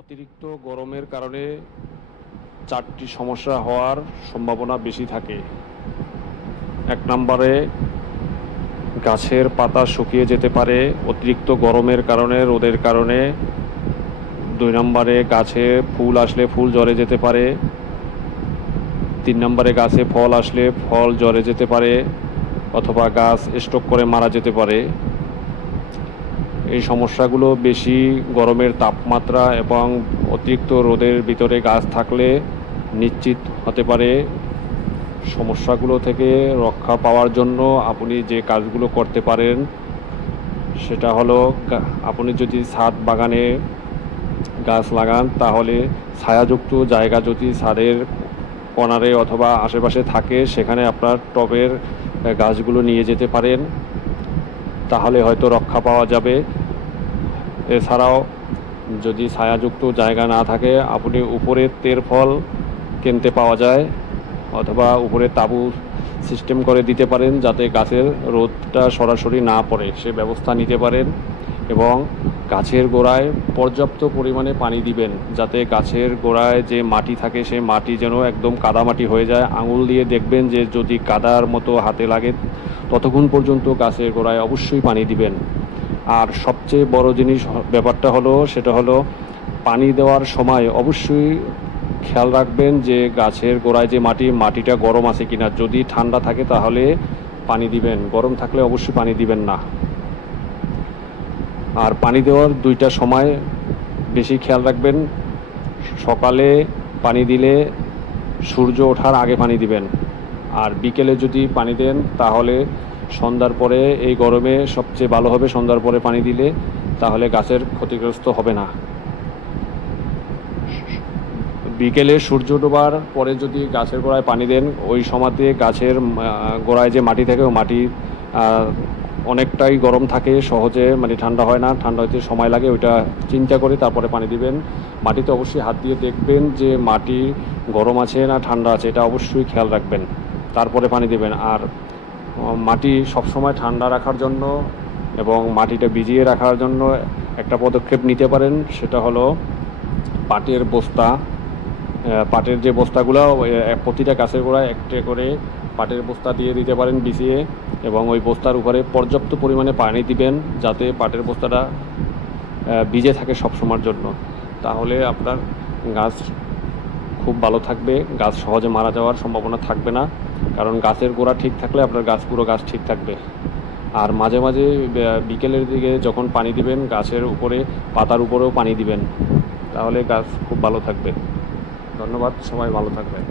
অতিরিক্ত গরমের কারণে 4টি সমস্যা হওয়ার সম্ভাবনা বেশি থাকে। 1 নম্বরে গাছের পাতা শুকিয়ে যেতে পারে অতিরিক্ত গরমের কারণে, রোদের কারণে। 2 নম্বরে গাছে ফুল আসলে ফুল ঝরে যেতে পারে। 3 নম্বরে গাছে ফল আসলে ফল ঝরে যেতে পারে অথবা গাছ স্ট্রোক করে মারা যেতে পারে। এই সমস্যাগুলো বেশি গরমের তাপমাত্রা এবং অতিরিক্ত রোদের ভিতরে গাছ থাকলে নিশ্চিত হতে পারে। সমস্যাগুলো থেকে রক্ষা পাওয়ার জন্য আপনি যে কাজগুলো করতে পারেন সেটা হলো, আপনি যদি ছাদ বাগানে গাছ লাগান তাহলে ছায়াযুক্ত জায়গা যদি ছাদের কর্নারে অথবা আশেপাশে থাকে সেখানে আপনার টবের গাছগুলো নিয়ে যেতে পারেন, তাহলে হয়তো রক্ষা পাওয়া যাবে। এছাড়াও যদি ছায়াযুক্ত জায়গা না থাকে আপনি উপরে তেরফল কিনতে পাওয়া যায় অথবা উপরে তাঁবু সিস্টেম করে দিতে পারেন যাতে গাছের রোদটা সরাসরি না পড়ে, সে ব্যবস্থা নিতে পারেন। এবং গাছের গোড়ায় পর্যাপ্ত পরিমাণে পানি দিবেন যাতে গাছের গোড়ায় যে মাটি থাকে সেই মাটি যেন একদম কাদামাটি হয়ে যায়। আঙুল দিয়ে দেখবেন যে যদি কাদার মতো হাতে লাগে ততক্ষণ পর্যন্ত গাছের গোড়ায় অবশ্যই পানি দিবেন। আর সবচেয়ে বড় জিনিস ব্যাপারটা হলো সেটা হলো পানি দেওয়ার সময় অবশ্যই খেয়াল রাখবেন যে গাছের গোড়ায় যে মাটিটা গরম আছে কিনা। যদি ঠান্ডা থাকে তাহলে পানি দিবেন, গরম থাকলে অবশ্যই পানি দিবেন না। আর পানি দেওয়ার 2টা সময় বেশি খেয়াল রাখবেন। সকালে পানি দিলে সূর্য ওঠার আগে পানি দিবেন, আর বিকেলে যদি পানি দেন তাহলে সন্ধ্যার পরে। এই গরমে সবচেয়ে ভালো হবে সন্ধ্যার পরে পানি দিলে, তাহলে গাছের ক্ষতিগ্রস্ত হবে না। বিকেলে সূর্য ডোবার পরে যদি গাছের গোড়ায় পানি দেন ওই সময়তে গাছের গোড়ায় যে মাটি থাকে ওই মাটি অনেকটাই গরম থাকে, সহজে ঠান্ডা হয় না, ঠান্ডা হতে সময় লাগে। ওইটা চিন্তা করে তারপরে পানি দিবেন। মাটিতে অবশ্যই হাত দিয়ে দেখবেন যে মাটি গরম আছে না ঠান্ডা আছে, এটা অবশ্যই খেয়াল রাখবেন, তারপরে পানি দিবেন। আর মাটি সবসময় ঠান্ডা রাখার জন্য এবং মাটিটা ভিজিয়ে রাখার জন্য একটা পদক্ষেপ নিতে পারেন, সেটা হলো পাটের বস্তা। পাটের যে বস্তাগুলো প্রতিটা গাছের গোড়ায় একটা করে পাটের বস্তা দিয়ে দিতে পারেন বিছিয়ে, এবং ওই বস্তার উপরে পর্যাপ্ত পরিমাণে পানি দিবেন যাতে পাটের বস্তাটা ভিজে থাকে সব সময়ের জন্য। তাহলে আপনার গাছ খুব ভালো থাকবে, গাছ সহজে মারা যাওয়ার সম্ভাবনা থাকবে না, কারণ গাছের গোড়া ঠিক থাকলে আপনার পুরো গাছ ঠিক থাকবে। আর মাঝে মাঝে বিকেলের দিকে যখন পানি দিবেন গাছের উপরে পাতার উপরেও পানি দিবেন, তাহলে গাছ খুব ভালো থাকবে। ধন্যবাদ, সবাই ভালো থাকবেন।